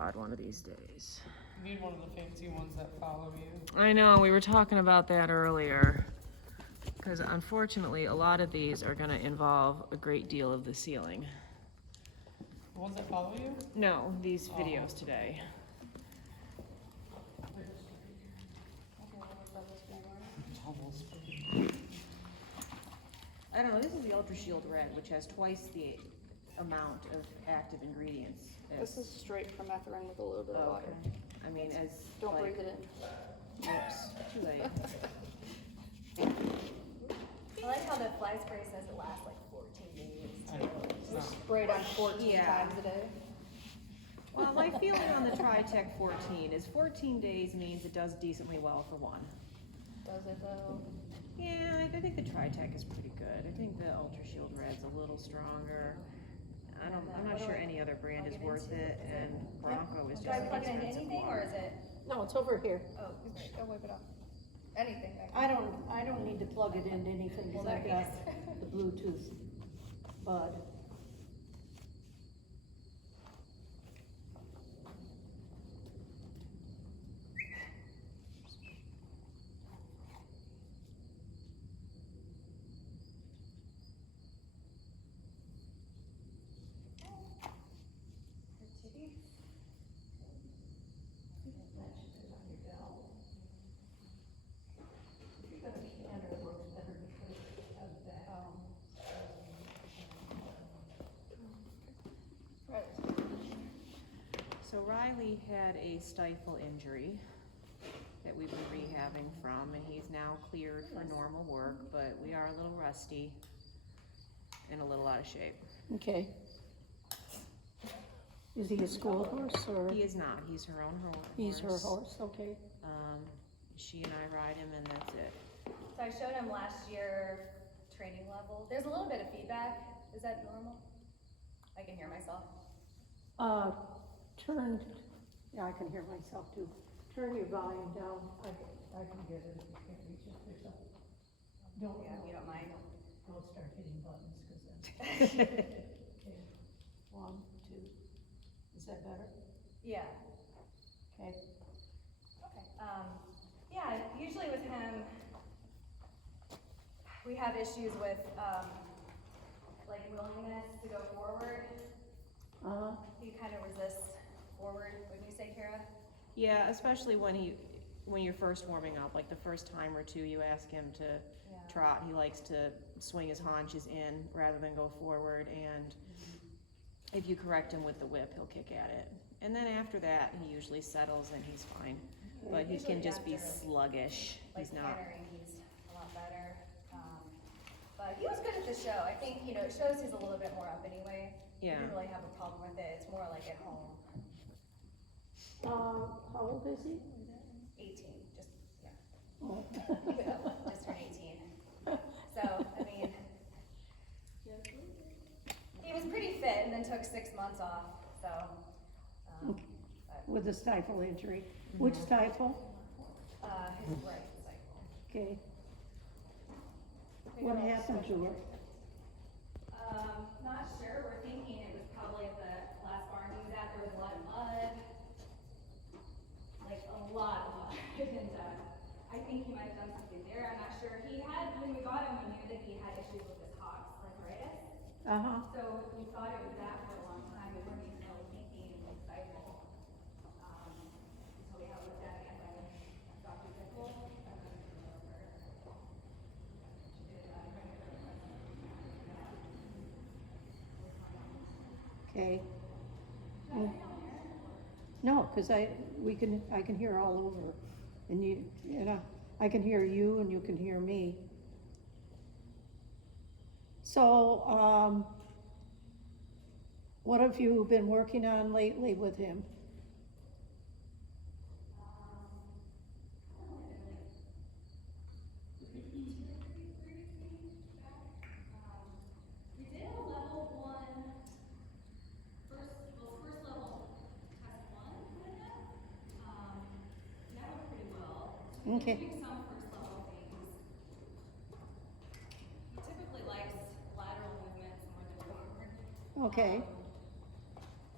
tripod one of these days. You need one of the fancy ones that follow you. I know, we were talking about that earlier. Because unfortunately, a lot of these are going to involve a great deal of the ceiling. The ones that follow you? No, these videos today. I don't know, this is the Ultra Shield Red, which has twice the amount of active ingredients. This is straight from methrin with a little bit of water. Okay. I mean, as Don't like, breathe it in. Oops, too late. I like how the fly spray says it lasts like 14 days. I know, it's not. Spray it on 14 Yeah. times a day. Well, my feeling on the Tritech 14 is 14 days means it does decently well for one. Does it though? Yeah, I think the Tritech is pretty good. I think the Ultra Shield Red's a little stronger. I'm not sure any other brand is worth it, and Bronco is just Do I an plug it into expensive anything, or one. is it? No, it's over here. Oh, Just go wipe it off. anything. I don't need to plug it into anything, Well, because I've that got case. the Bluetooth bud. So Riley had a stifle injury that we've been rehabbing from, and he's now cleared for normal work, but we are a little rusty and a little out of shape. Okay. Is he a school horse, or? He is not, he's her own horse. He's her horse, okay. She and I ride him, and that's it. So I showed him last year training level. There's a little bit of feedback. Is that normal? I can hear myself. Turn, yeah, I can hear myself too. Turn your volume down. I can get it if you can't reach it yourself. Don't, Yeah, you don't mind. don't start hitting buttons, because then. Okay. 1, 2. Is that better? Yeah. Okay. Okay. Yeah, usually with him, we have issues with, like willingness to go forward. He kind of resists forward, wouldn't you say, Kara? Yeah, especially when you're first warming up, like the first time or two you ask him to trot, he likes to swing his haunches in rather than go forward, and if you correct him with the whip, he'll kick at it. And then after that, he usually settles and he's fine. But he can just be sluggish. Like He's not. cantering, he's a lot better. But he was good at the show. I think, it shows he's a little bit more up anyway. Yeah. He didn't really have a problem with it. It's more like at home. How old is he? 18, just, yeah. Oh. Just turned 18. So, I mean, he was pretty fit and then took 6 months off, so. But, With a stifle injury. Which stifle? his right cycle. Okay. What happened to her? Not sure. We're thinking it was probably at the last barn he was at. There was a lot of mud. Like a lot of mud. And I think he might have done something there. I'm not sure. When we got him, we knew that he had issues with his hocks, like arthritis. So we thought it was that for a long time. We weren't even really thinking cycle. Until we got looked at again by Dr. Dickel. Okay. No, because I can hear all over, and I can hear you and you can hear me. So, what have you been working on lately with him? We did a level 1, first level test 1 with him. That went pretty well. Okay. Doing some first level things. He typically likes lateral movements more than forward. Okay.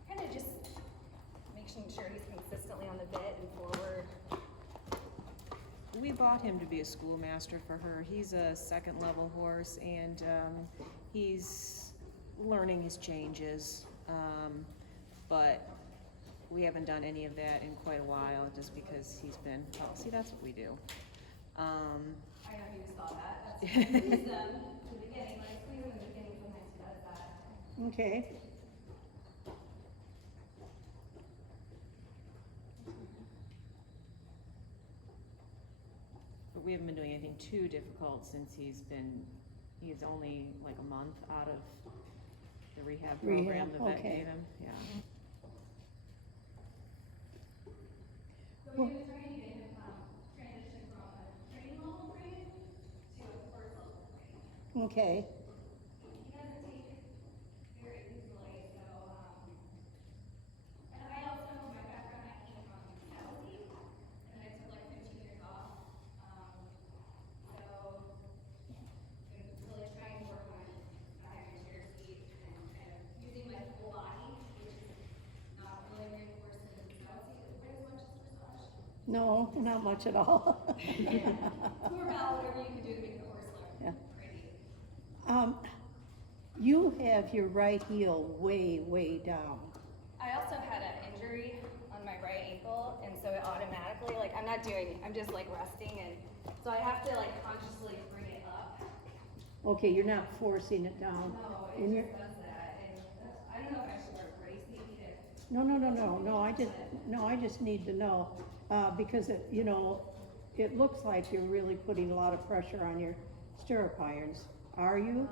Kind of just make making sure he's consistently on the bit and forward. We bought him to be a schoolmaster for her. He's a second level horse, and he's learning his changes. But we haven't done any of that in quite a while, just because he's been, oh, see, that's what we do. I know you saw that. That's why I squeeze them in the beginning. When I squeeze them in the beginning, sometimes he does that. Okay. But we haven't been doing anything too difficult since he's only like a month out of the rehab program the vet okay. gave him, yeah. So we were trying to get him transition from a training level breed to a first level breed. Okay. He doesn't take it very easily, so, and I also, my background, I came from Saudi, and I took like 15 years off. So, I'm really trying to work on having chair seat and kind of using my whole body, which is not really reinforced in Saudi, quite as much as massage. No, not much at all. More about whatever you can do to make the horse look Yeah. pretty. You have your right heel way, way down. I also had an injury on my right ankle, and so it automatically, like, I'm just like resting, and so I have to like consciously bring it up. Okay, you're not forcing it down. No, And it you're, just does that, and I don't know if I should wear braces if. no, I just need to know, because it, it looks like you're really putting a lot of pressure on your stirrup irons. Are you?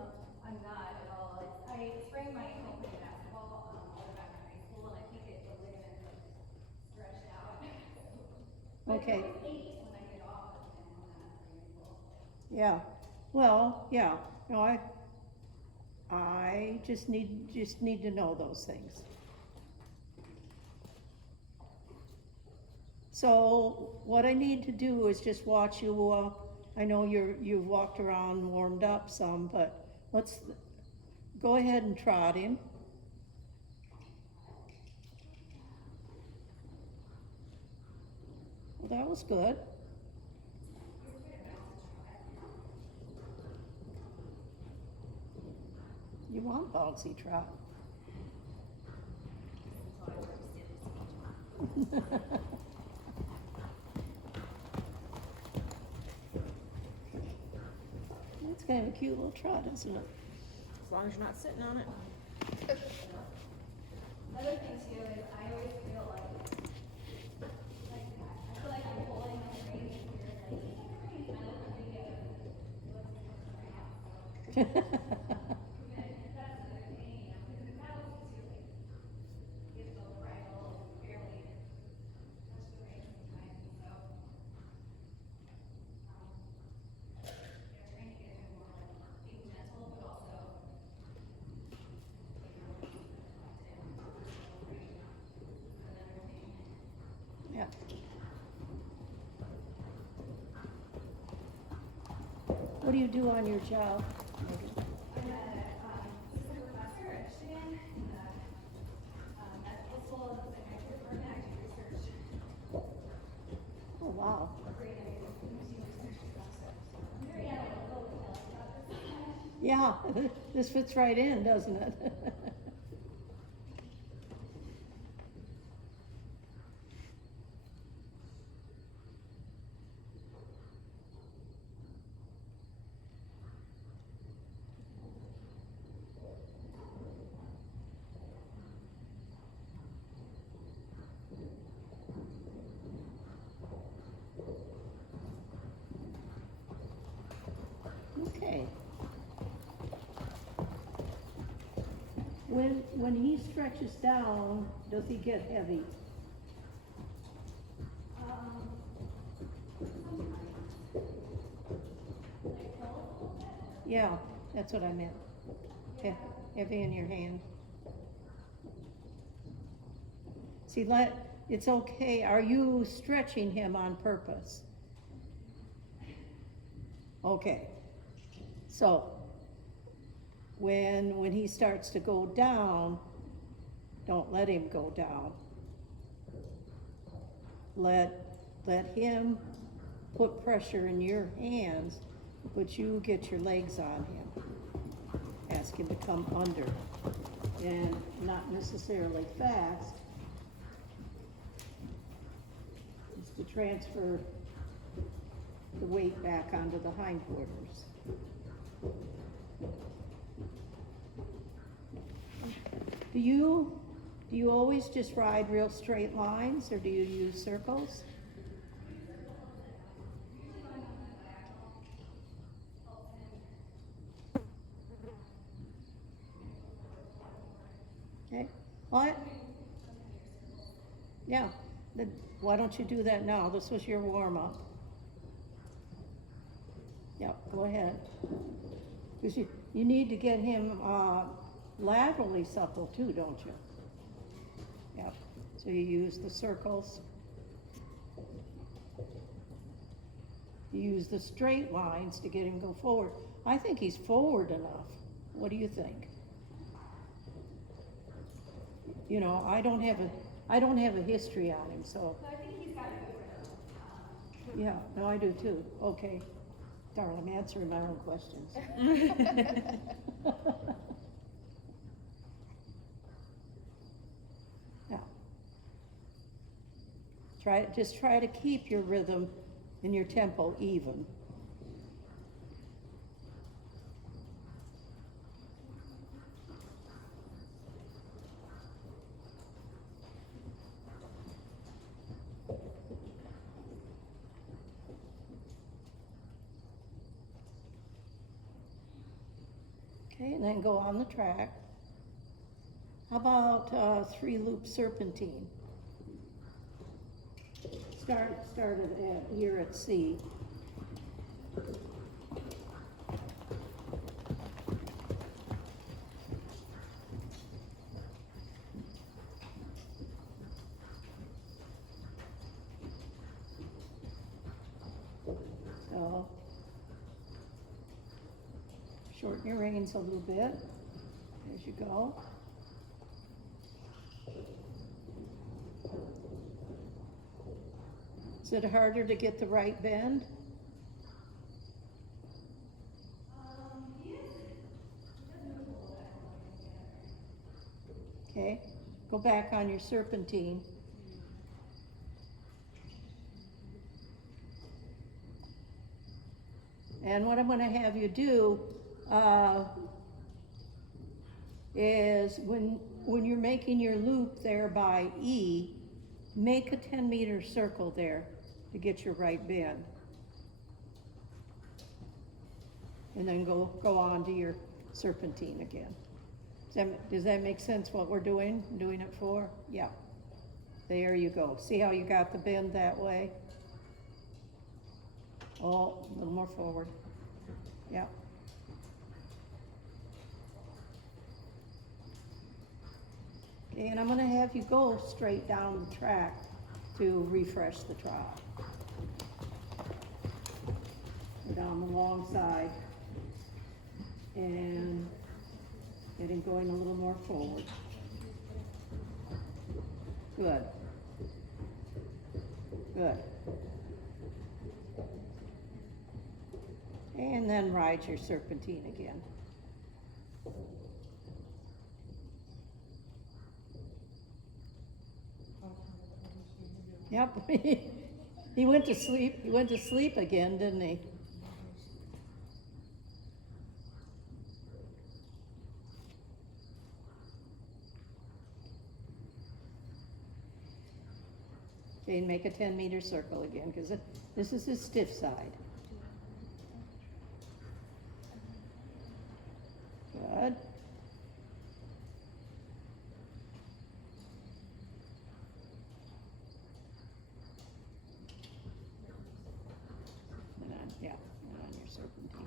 I'm not at all. I sprained my ankle playing basketball all the way back in high school, and I think the ligaments like stretched out. But Okay. it always aches when I get off and on that ankle. Yeah, well, yeah, no, I just need to know those things. So what I need to do is just watch you, I know you've walked around, warmed up some, but let's go ahead and trot him. Well, that was good. You want bouncy trot. It's kind of a cute little trot, isn't it? As long as you're not sitting on it. Another thing too is I always feel like I feel like I'm pulling my reins and you're like, you can't rein. I look at the video and it looks like it's right now. So that's another thing, because the paddles too, like, get so fragile and barely touch the reins sometimes, so. Trying to get him more like being gentle, but also. Yeah. What do you do on your job? I'm an assistant professor at Michigan in the medical school of psychiatry department. I do research. Oh, wow. Great, I mean, research stuff. So I'm very analytical with about this. Yeah, this fits right in, doesn't it? Okay. When he stretches down, does he get heavy? Yeah, that's what I meant. Heavy in your hand. See, it's okay. Are you stretching him on purpose? Okay. So, when he starts to go down, don't let him go down. let him put pressure in your hands, but you get your legs on him. Ask him to come under, and not necessarily fast. It's to transfer the weight back onto the hindquarters. Do you always just ride real straight lines, or do you use circles? Okay, what? Yeah, why don't you do that now? This was your warm-up. Yep, go ahead. Because you need to get him laterally supple too, don't you? Yep, so you use the circles. You use the straight lines to get him to go forward. I think he's forward enough. What do you think? You know, I don't have a history on him, so. So I think he's got a good rhythm. Yeah, no, I do too. Okay. Darn, I'm answering my own questions. Now, just try to keep your rhythm and your tempo even. Okay, and then go on the track. How about 3-loop serpentine? Started here at C. So, shorten your reins a little bit as you go. Is it harder to get the right bend? Okay, go back on your serpentine. And what I'm going to have you do is when you're making your loop there by E, make a 10-meter circle there to get your right bend. And then go on to your serpentine again. Does that make sense what we're doing it for? Yeah. There you go. See how you got the bend that way? Oh, a little more forward. Yeah. Okay, and I'm going to have you go straight down the track to refresh the trot. Go down the long side and get him going a little more forward. Good. Good. And then ride your serpentine again. Yep. He went to sleep. He went to sleep again, didn't he? Okay, and make a 10-meter circle again, because this is his stiff side. Good. And on your serpentine.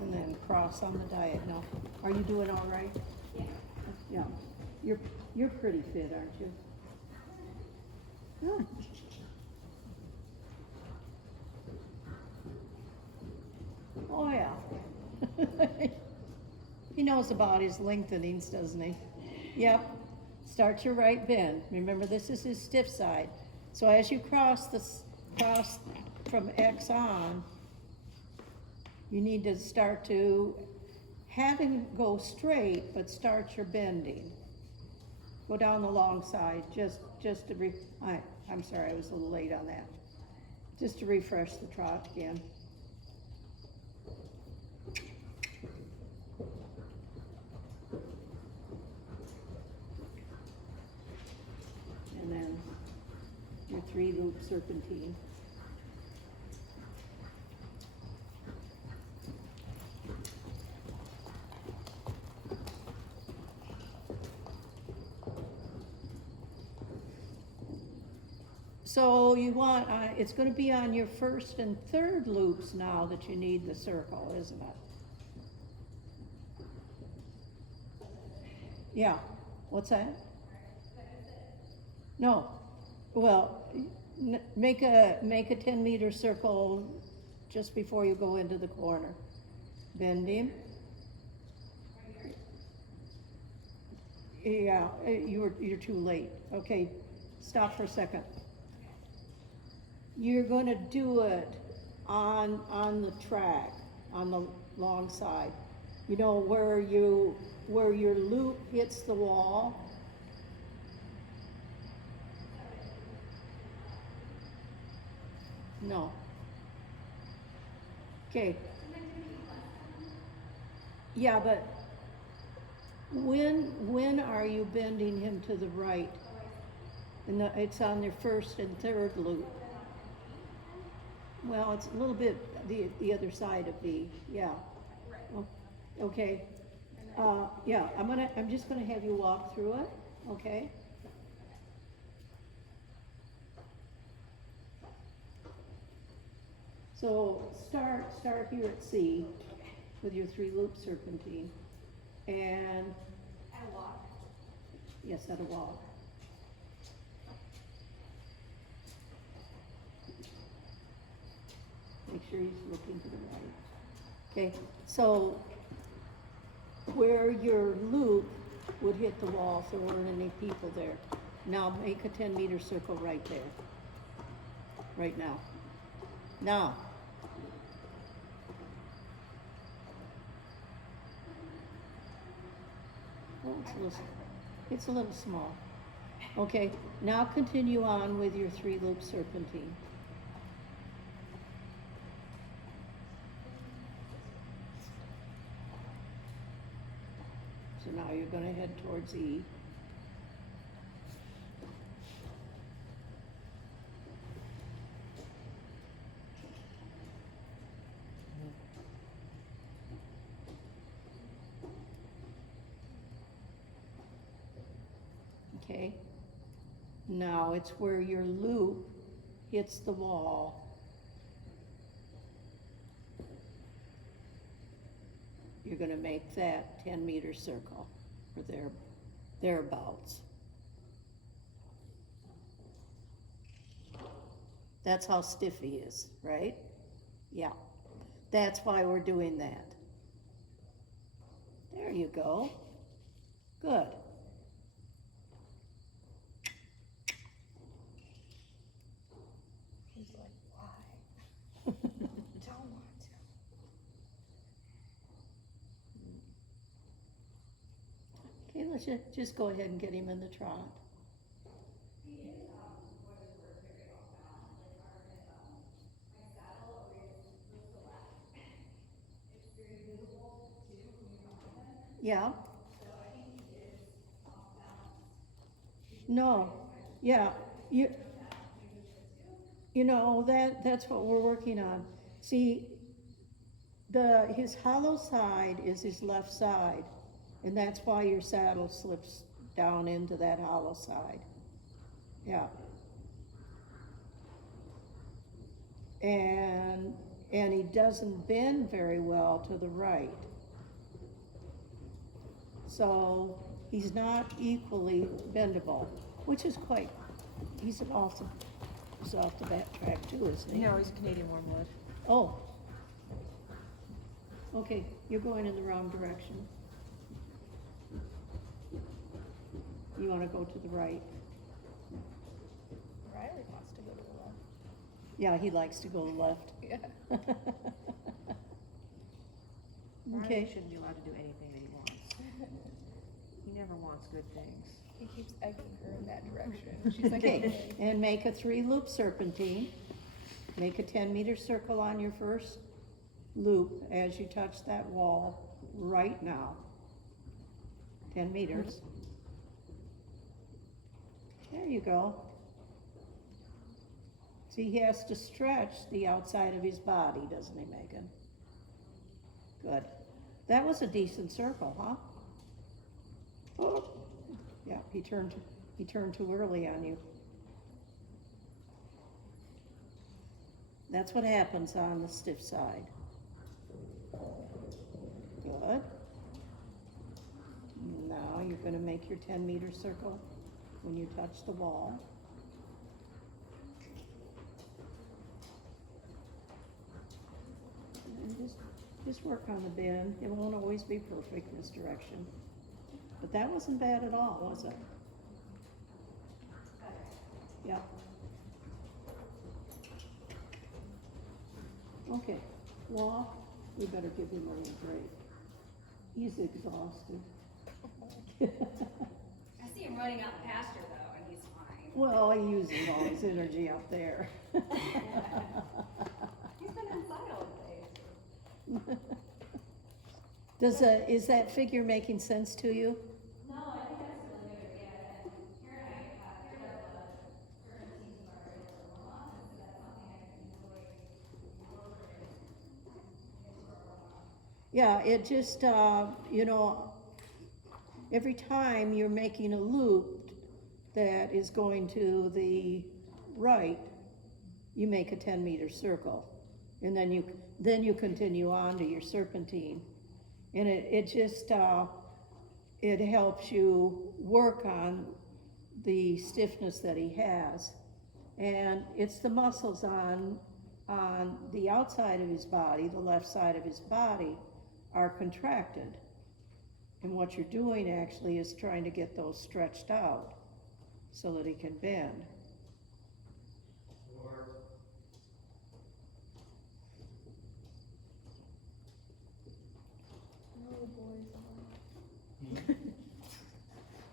And then cross on the diagonal. Are you doing all right? Yeah. Yeah. You're pretty fit, aren't you? Good. Oh yeah. knows about his lengthenings, doesn't he? Yep. Start your right bend. Remember, this is his stiff side. So as you cross from X on, you need to start to have him go straight, but start your bending. Go down the long side, just to I'm sorry, I was a little late on that. Just to refresh the trot again. And then your 3-loop serpentine. So you want, it's gonna be on your first and third loops now that you need the circle, isn't it? Yeah, what's that? No, well, make a 10-meter circle just before you go into the corner. Bend him. Yeah, you're too late. Okay, stop for a second. You're gonna do it on the track, on the long side. You know where your loop hits the wall? No. Okay. Yeah, but when are you bending him to the right? And it's on your first and third loop. Well, it's a little bit the other side of V, yeah. Oh, okay. Yeah, I'm just gonna have you walk through it, okay? So start here at C with your 3-loop serpentine, and At a walk. yes, at a walk. Make sure he's looking to the right. Okay, so where your loop would hit the wall, if there weren't any people there. Now make a 10-meter circle right there. Right now. Now. Oh, it's a little small. Okay, now continue on with your 3-loop serpentine. So now you're gonna head towards E. Okay, now it's where your loop hits the wall. You're gonna make that 10-meter circle, or thereabouts. That's how stiff he is, right? Yeah, that's why we're doing that. There you go, good. He's like, why? Don't want to. Okay, let's just go ahead and get him in the trot. Yeah. No, yeah, you know, that's what we're working on. See, his hollow side is his left side, and that's why your saddle slips down into that hollow side. Yeah. And he doesn't bend very well to the right. So he's not equally bendable, which is he's off the back track too, isn't he? No, he's a Canadian warmwood. Oh. Okay, you're going in the wrong direction. You wanna go to the right? Riley wants to go to the left. Yeah, he likes to go left. Yeah. Riley Okay, shouldn't be allowed to do anything that he wants. He never wants good things. He keeps egging her in that direction. She's like, okay, okay. and make a 3-loop serpentine. Make a 10-meter circle on your first loop as you touch that wall right now. 10 meters. There you go. See, he has to stretch the outside of his body, doesn't he, Megan? Good. That was a decent circle, huh? Oh. Yeah, he turned too early on you. That's what happens on the stiff side. Good. Now you're gonna make your 10-meter circle when you touch the wall. And just work on the bend. It won't always be perfect this direction. But that wasn't bad at all, was it? Yeah. Okay, walk, we better give him a little break. He's exhausted. I see him running out the pasture though, and he's fine. Well, he uses all his energy out there. He's been inside all day. Is that figure making sense to you? No, I think that's a really good idea. And here and I, here are the certain teams of our diploma, so that's something I can easily incorporate into our diploma. Yeah, it just, you know, every time you're making a loop that is going to the right, you make a 10-meter circle. And then you continue on to your serpentine. And it just, it helps you work on the stiffness that he has. And it's the muscles on the outside of his body, the left side of his body, are contracted. And what you're doing actually is trying to get those stretched out so that he can bend. No boys allowed.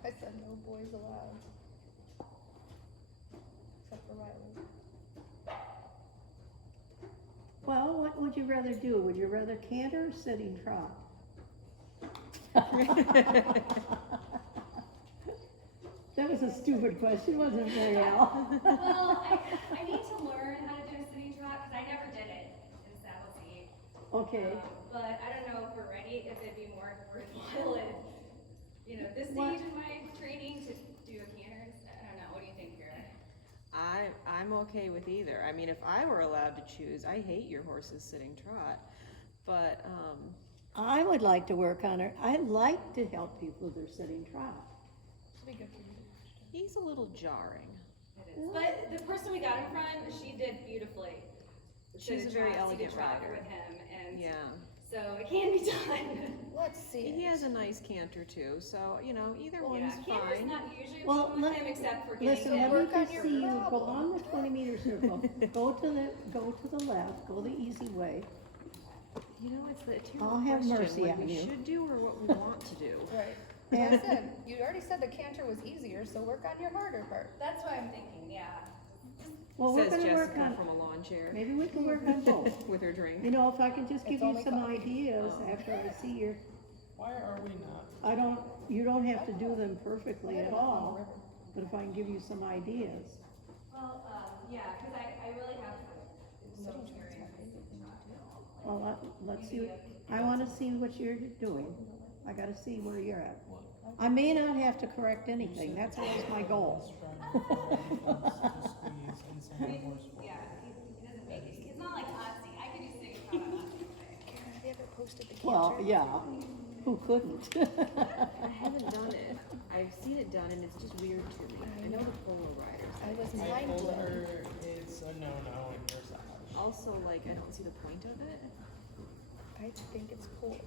I said no boys allowed. Except for Riley. Well, what would you rather do? Would you rather canter or sitting trot? That was a stupid question, wasn't it, Maryal? Well, I need to learn how to do a sitting trot, because I never did it in saddle seat. Okay, But I don't know if we're ready, if it'd be more worthwhile at, you know, this What? stage in my training to do a canter instead. I don't know, what do you think, Kara? I'm okay with either. I mean, if I were allowed to choose, I hate your horse's sitting trot, but, I would like to work on it. I'd like to help people with their sitting trot. Should be good for you. he's a little jarring. It is. But the person we got in front, she did beautifully. She's a Sitting very trot, seated elegant trot rider. with him, and Yeah. so it can be done. Let's see. He has a nice canter too, so, you know, either Well, one's Yeah, canter's fine. not usually a Well, problem with him, except for getting Listen, him. let Work me on just your see you go problem. on the 20-meter circle, go to the left, go the easy way. You know, it's the I'll eternal have question, mercy what on we you. should do or what we want to do. Right. Like I said, you already said the canter was easier, so work on your harder part. That's what I'm thinking, yeah. Well, we're Says gonna work Jessica on, from a lawn chair maybe we can work on both. with her drink. You know, if I can just give It's you only some coffee. ideas Oh. after I see your, Why are we not? you don't have to do them perfectly at Right along the all, river. but if I can give you some ideas. Well, yeah, because I really have no experience in trot. Well, let's see, I wanna see what you're doing. I gotta see where you're at. I may not have to correct anything, that's always my goal. Just squeeze inside the horse. Yeah, he doesn't make it, it's not like Odyssey, I could do sitting trot on Odyssey. Have you ever posted the canter? Well, yeah, who couldn't? I haven't done it. I've seen it done and it's just weird to me. I know the polo riders. I was I mind told blown. her it's a no-no in your side. Also, like, I don't see the point of it. I think it's cool.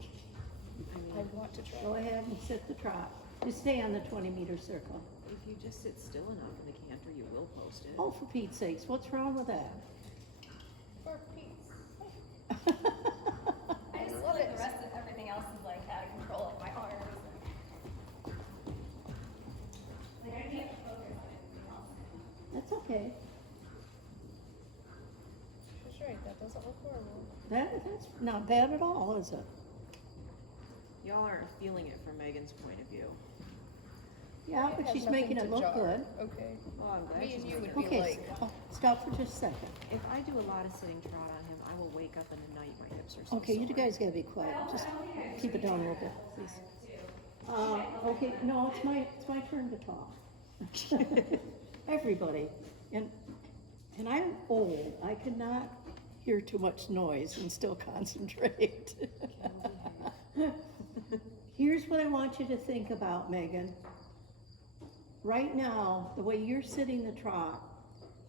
I I mean, want to try. Go ahead and sit the trot. Just stay on the 20-meter circle. If you just sit still enough in the canter, you will post it. Oh, for Pete's sakes, what's wrong with that? For Pete's. I just feel like the rest of everything else is like out of control, like my arms. Like I can't focus on anything else. That's okay. That's right, that doesn't look horrible. That's not bad at all, is it? Y'all aren't feeling it from Megan's point of view. Yeah, It but has she's nothing making to it look jar. good. Okay. Well, I'm glad Me she's and you making would it be look Okay, like- good. stop for just a second. If I do a lot of sitting trot on him, I will wake up in the night, my hips are so Okay, you sore. guys gotta be quiet, just keep it down a little bit, please. Okay, no, it's my turn to talk. Everybody, and I'm old, I cannot hear too much noise and still concentrate. Here's what I want you to think about, Megan. Right now, the way you're sitting the trot,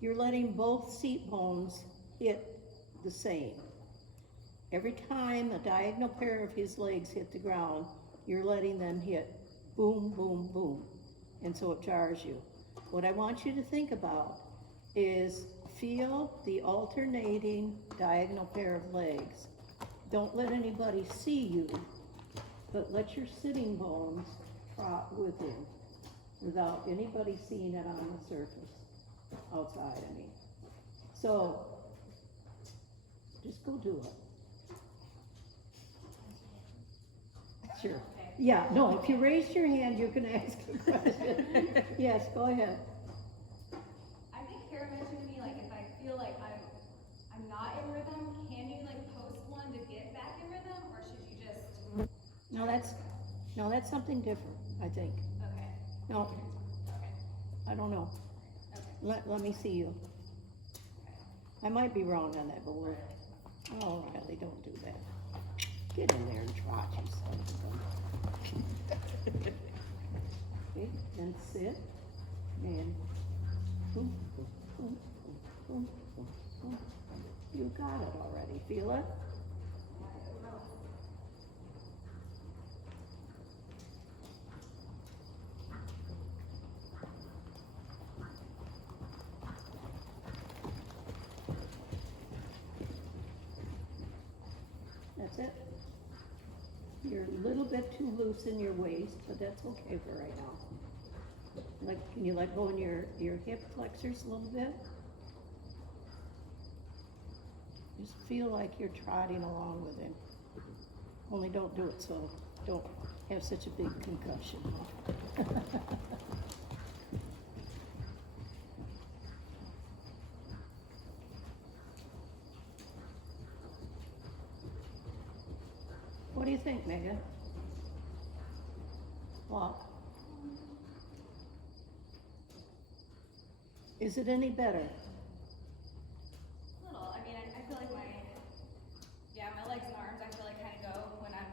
you're letting both seat bones hit the same. Every time a diagonal pair of his legs hit the ground, you're letting them hit boom, boom, boom. And so it jars you. What I want you to think about is feel the alternating diagonal pair of legs. Don't let anybody see you, but let your sitting bones trot with you without anybody seeing it on the surface, outside, I mean. So, just go do it. Sure. Yeah, no, if you raise your hand, you're gonna ask a question. Yes, go ahead. I think Kara mentioned to me, like, if I feel like I'm not in rhythm, can you like post one to get back in rhythm, or should you just? No, that's something different, I think. Okay. No, Okay. I don't know. Okay. Let me see you. I might be wrong on that, but we'll, oh, Riley, don't do that. Get in there and trot, you son of a gun. Okay, and sit, and boom, boom, boom, boom, boom, boom, boom. You got it already, feel it? That's it. You're a little bit too loose in your waist, but that's okay for right now. Can you let go in your hip flexors a little bit? Just feel like you're trotting along with him. Only don't do it so don't have such a big concussion. What do you think, Megan? What? Is it any better? Little. I mean, I feel like my legs and arms, I feel like kind of go when I'm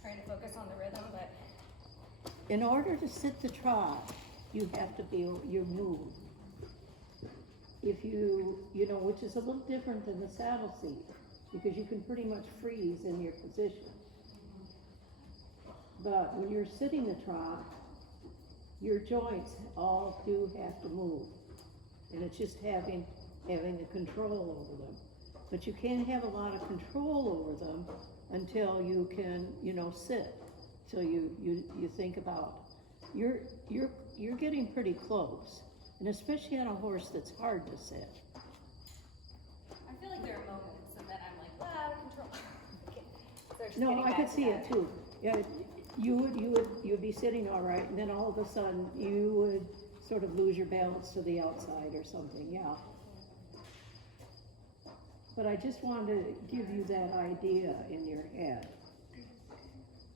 trying to focus on the rhythm, but. In order to sit the trot, you have to be your move. If you know, which is a little different than the saddle seat, because you can pretty much freeze in your position. But when you're sitting the trot, your joints all do have to move. And it's just having the control over them. But you can't have a lot of control over them until you can, sit. Till you think about, you're getting pretty close. And especially on a horse that's hard to sit. I feel like there are moments and then I'm like, out of control. So just No, getting I back could to see that. it too. Yeah, you'd be sitting all right, and then all of a sudden, you would sort of lose your balance to the outside or something, yeah. But I just wanted to give you that idea in your head.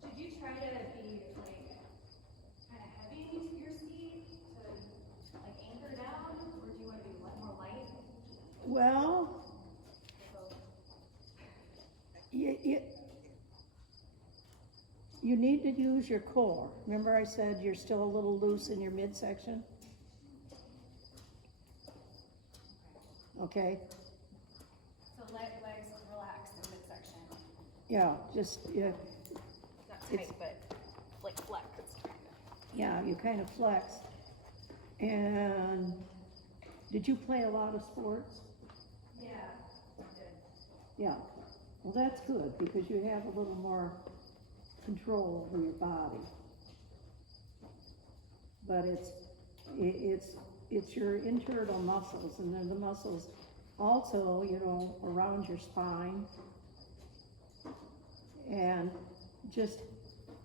Should you try to be like kind of heavy into your seat to like anchor down, or do you want to be more light? Well, you need to use your core. Remember I said you're still a little loose in your midsection? Okay? So legs relaxed in midsection. Yeah, just, yeah. Not It's- tight, but like flex. Yeah, you kind of flex. And did you play a lot of sports? Yeah, I did. Yeah. Well, that's good because you have a little more control over your body. But it's your internal muscles, and then the muscles also, you know, around your spine. And just,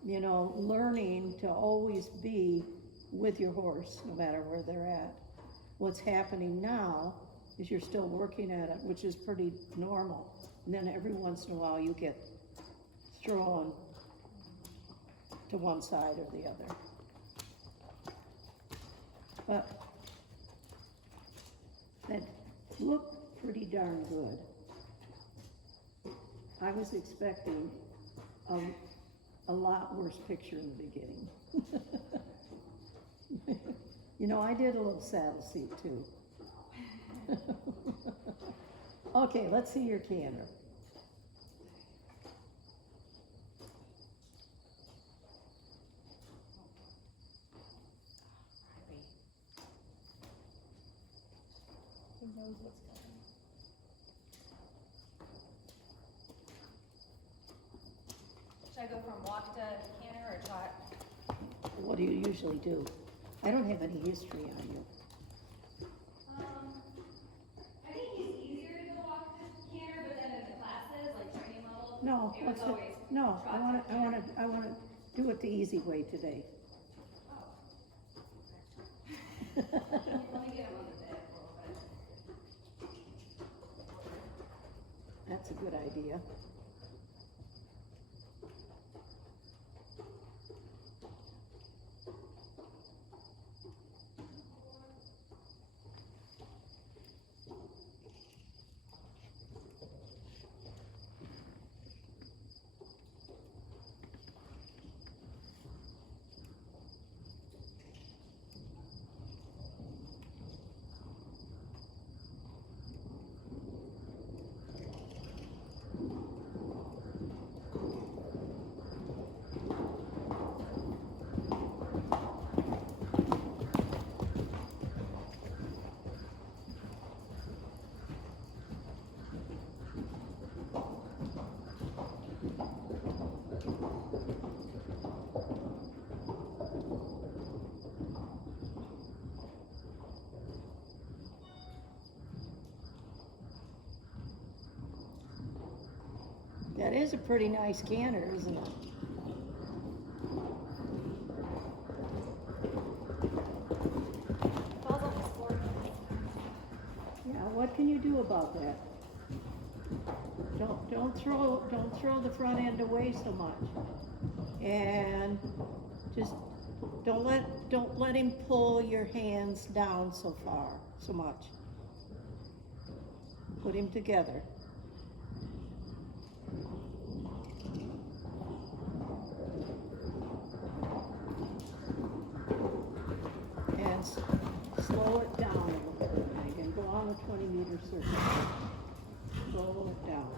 you know, learning to always be with your horse, no matter where they're at. What's happening now is you're still working at it, which is pretty normal. And then every once in a while you get thrown to one side or the other. But that looked pretty darn good. I was expecting a lot worse picture in the beginning. You know, I did a little saddle seat too. Okay, let's see your canter. He knows what's coming. Should I go from walk to canter or trot? What do you usually do? I don't have any history on you. I think it's easier to go walk to canter, but then in the classes, like training level, No, it was always no, trot to canter. I wanna do it the easy way today. Oh. Let me get him on the bed a little bit. That's a good idea. That is a pretty nice canter, isn't it? Falls off the floor. Yeah, what can you do about that? Don't throw the front end away so much. And just don't let him pull your hands down so much. Put him together. And slow it down a little bit, Megan. Go on a 20-meter circle. Slow it down.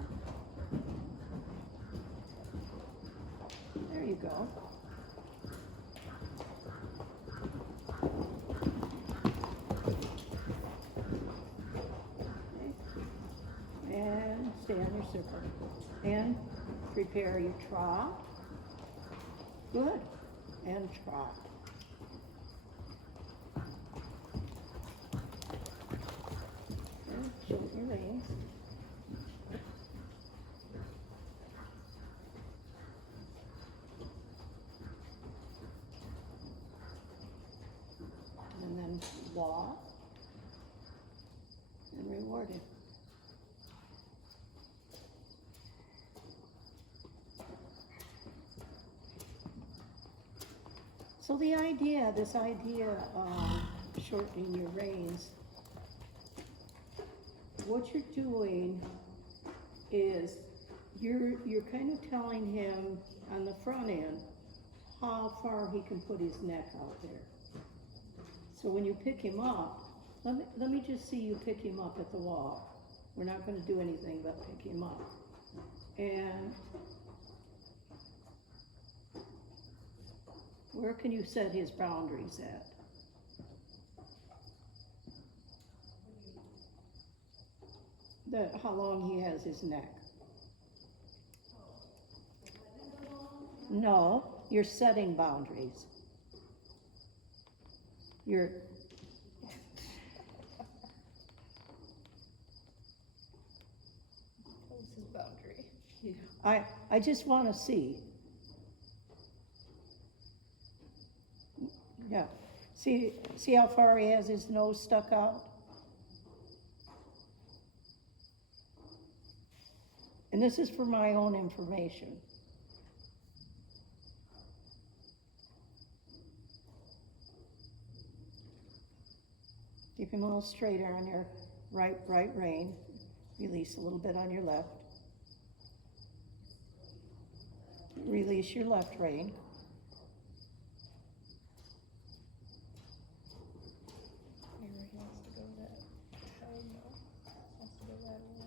There you go. Okay. And stay on your circle. And prepare your trot. Good. And trot. And shorten your reins. And then walk and reward it. So this idea of shortening your reins, what you're doing is you're kind of telling him on the front end how far he can put his neck out there. So when you pick him up, let me just see you pick him up at the wall. We're not going to do anything but pick him up. And Where can you set his boundaries at? How long he has his neck? No, you're setting boundaries. You're, What's his boundary? I just wanna see. Yeah, see how far he has his nose stuck out? And this is for my own information. Keep him a little straighter on your right rein. Release a little bit on your left. Release your left rein. Maybe he wants to go that side, no? Wants to go that way,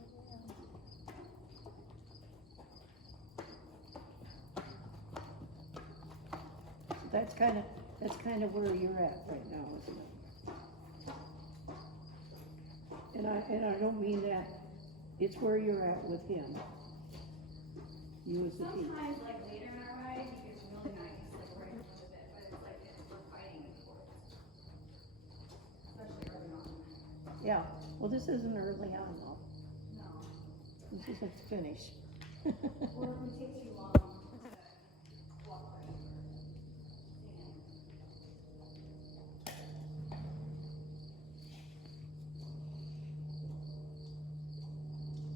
That's kind of where you're at right now, isn't it? And I don't mean that, it's where you're at with him. You as a team. Sometimes, like later in our ride, he gets really nice, like right a little bit, but it's like we're fighting for it. Especially early on. Yeah, well, this isn't early on though. No. This isn't finish. Or if we take too long to walk right over.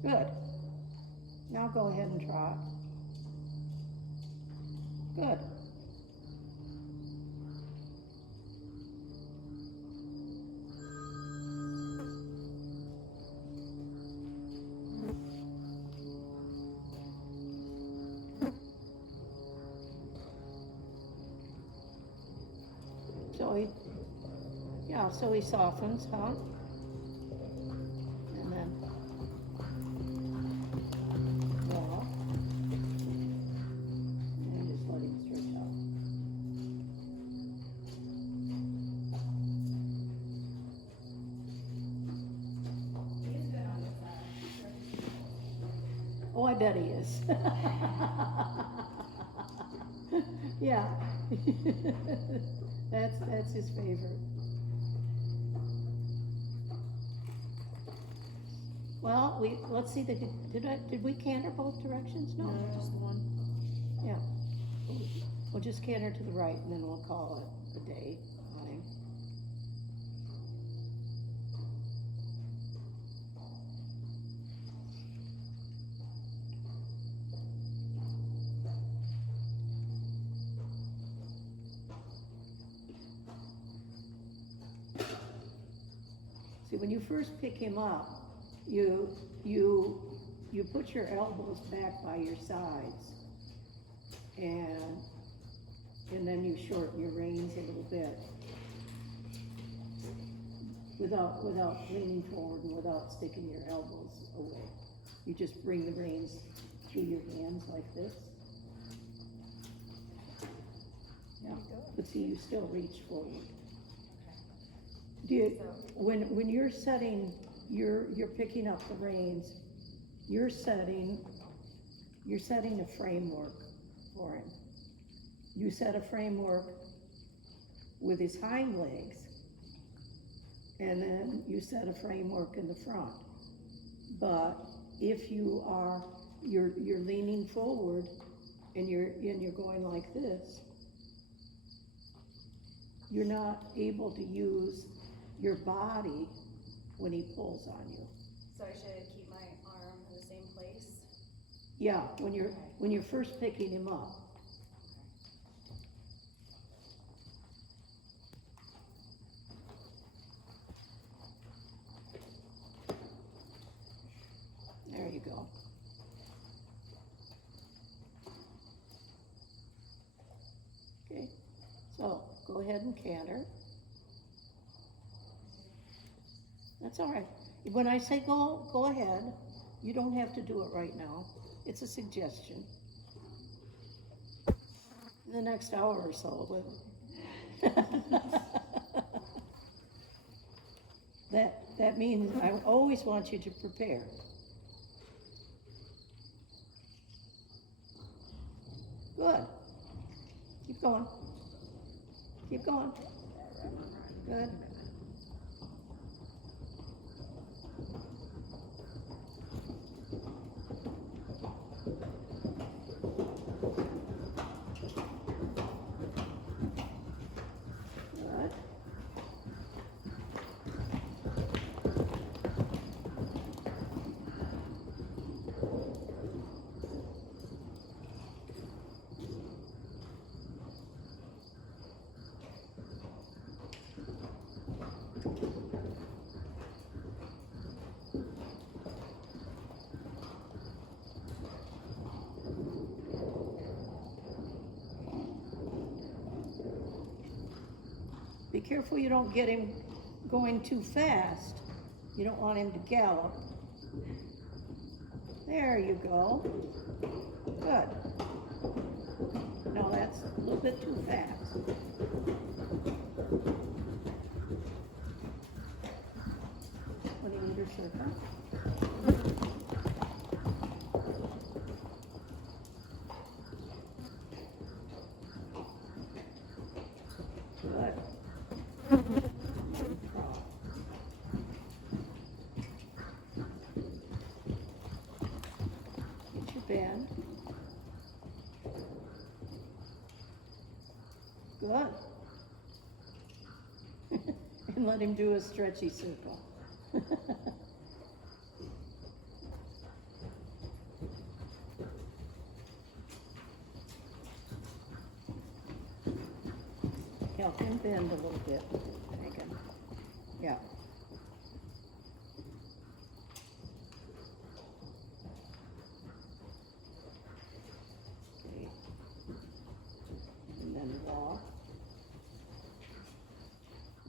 Good. Now go ahead and trot. Good. So he softens, huh? And then, well, and just let him stretch out. He's good on this side. Oh, I bet he is. Yeah. That's his favorite. Well, let's see, did we canter both directions? No. No, just the one. Yeah. We'll just canter to the right and then we'll call it a day on him. See, when you first pick him up, you put your elbows back by your sides, and then you shorten your reins a little bit, without leaning forward and without sticking your elbows away. You just bring the reins through your hands like this. Yeah, but see, you still reach forward. When you're setting, you're picking up the reins, you're setting a framework for him. You set a framework with his hind legs, and then you set a framework in the front. But if you're leaning forward and you're going like this, you're not able to use your body when he pulls on you. So I should keep my arm in the same place? Yeah, when you're first picking him up. There you go. Okay, so go ahead and canter. That's all right. When I say go ahead, you don't have to do it right now. It's a suggestion. And the next hour or so. But that means I always want you to prepare. Good. Keep going. Keep going. Good. Good. Be careful you don't get him going too fast. You don't want him to gallop. There you go. Good. No, that's a little bit too fast. Putting under circle. Good. Get your bend. Good. And let him do a stretchy circle. Help him bend a little bit, Megan. Yeah. Okay. And then walk.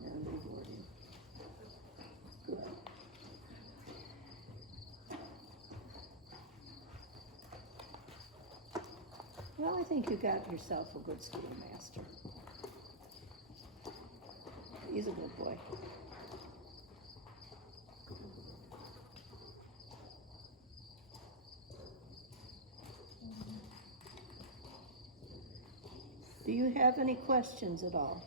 And reward him. Good. Well, I think you got yourself a good schoolmaster. He's a good boy. Do you have any questions at all?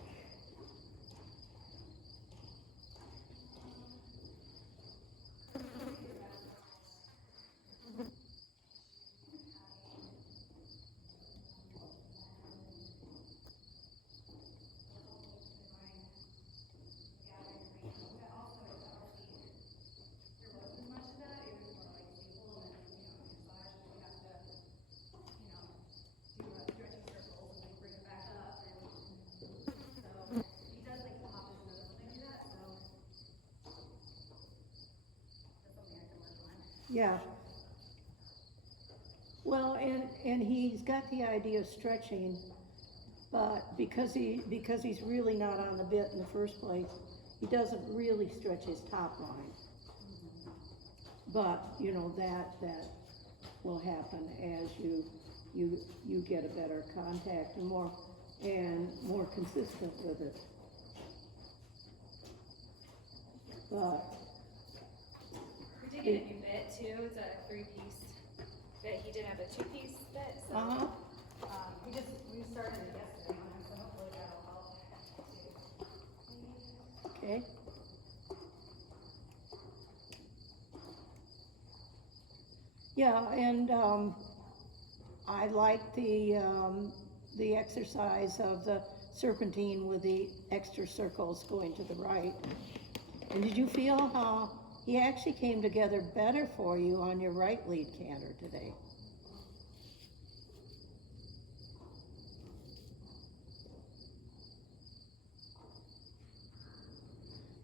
Yeah. Well, and he's got the idea of stretching, but because he's really not on the bit in the first place, he doesn't really stretch his top line. But you know that will happen as you get a better contact and more consistent with it. But We did get a new bit too, it's a 3-piece bit, he did have a 2-piece bit, so, we started it yesterday on him, so hopefully that'll help. okay. Yeah, and I like the exercise of the serpentine with the extra circles going to the right. And did you feel how he actually came together better for you on your right lead canter today?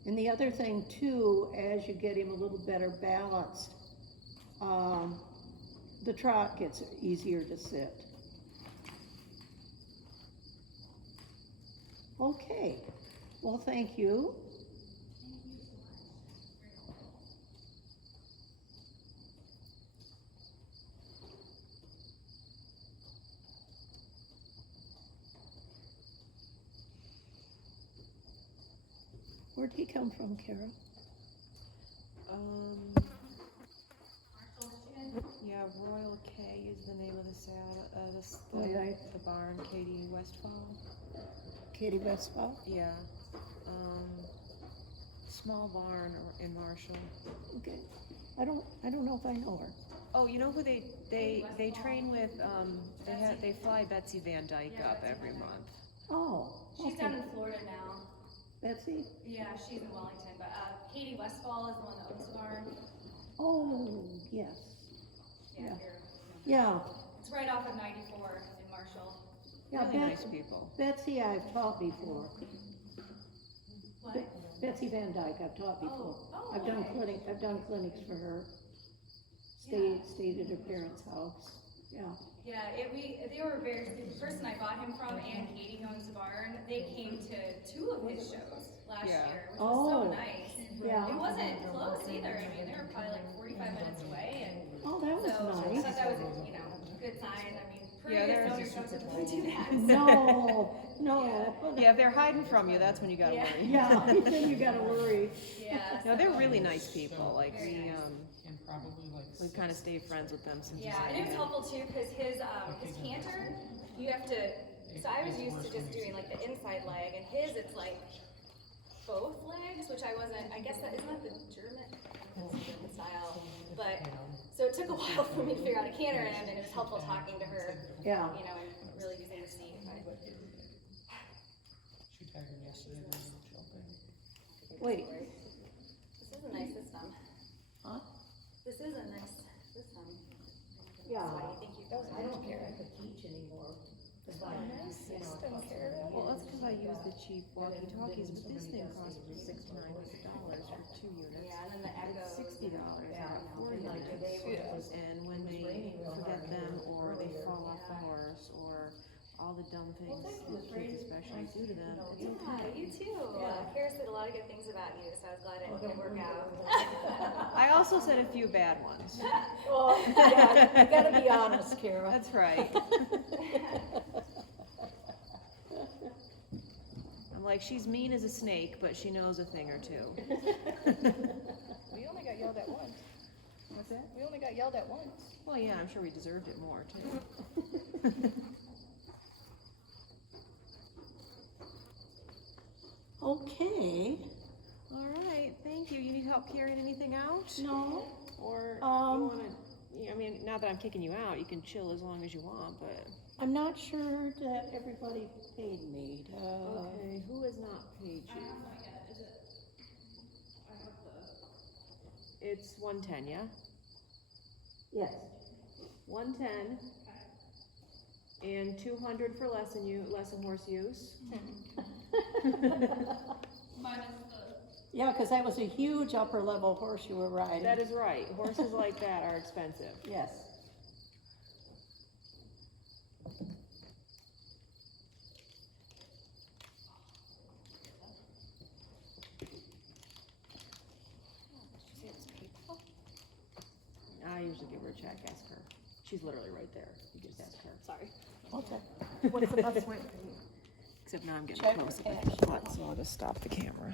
And the other thing too, as you get him a little better balanced, the trot gets easier to sit. Okay, well, thank you. Where'd he come from, Kara? Yeah, Royal K is the name of the sale, Right. the barn, Katie Westfall. Katie Westfall? Yeah, small barn in Marshall. Okay. I don't know if I know her. Oh, you know who they train with, they fly Betsy Van Dyke up every month. Oh, She's okay. down in Florida now. Betsy? Yeah, she's in Wellington, but Katie Westfall is the one that owns the barn. Oh, yes. Yeah, Yeah. here. Yeah, It's right off of 94 in Marshall. yeah, Really nice people. Betsy I've taught before. What? Betsy Van Dyke I've taught before. Oh, I've done okay. clinics for her. Yeah. Stayed at her parents' house, yeah. Yeah, they were the person I bought him from and Katie who owns the barn, they came to 2 of his shows last Yeah. year, which was so Oh. nice. Yeah. It wasn't close either, I mean, they were probably like 45 minutes away, and Oh, that was so I nice. thought that was, a good sign, I mean, Yeah, previous there's- owners don't typically do that. No. Yeah, if they're hiding from you, that's when you gotta Yeah. worry. Yeah, then you gotta worry. Yeah. No, they're really nice people, like, Very we, nice. And probably like. we've kinda stayed friends with them since. Yeah, and it was helpful too, cause his canter, you have to, so I was used to just doing like the inside leg, and his, it's like both legs, which I wasn't, I guess that, isn't that the German? That's the German style, but, so it took a while for me to figure out a canter end, and it was helpful talking to her, Yeah. and really using the seat, but. She tagged her yesterday, they were jumping. Wait, This is a nice system. huh? This is a nice system. Yeah. Thank you. I don't care. could teach anymore. Nice system, Kara. Well, that's because I use the cheap walkie-talkies, but this thing costs $6,900 for 2 units. Yeah, and then the echo. $60, I got 4 units. And when they forget them, or they fall off the horse, or all the dumb things that kids especially do to them, it's Yeah, you too. Kara said a lot of good things about you, so I was glad it didn't work out. I also said a few bad ones. Oh, yeah, you gotta be honest, Kara. That's right. I'm like, she's mean as a snake, but she knows a thing or two. We only got yelled at once. What's that? We only got yelled at once. Well, yeah, I'm sure we deserved it more, too. Okay, All right, thank you. You need help carrying anything out? no, Or you Um, wanna, I mean, not that I'm kicking you out, you can chill as long as you want, but. I'm not sure that everybody paid me. Okay, who has not paid you? It's 110, yeah? Yes, 110. And 200 for lesson horse use. yeah, cause that was a huge upper level horse you were riding. That is right, horses like that are expensive. Yes. I usually give her a check, ask her. She's literally right there, you just ask her. Sorry. Okay. What's the best way? Except now I'm getting Check close, or so I'll just stop the camera.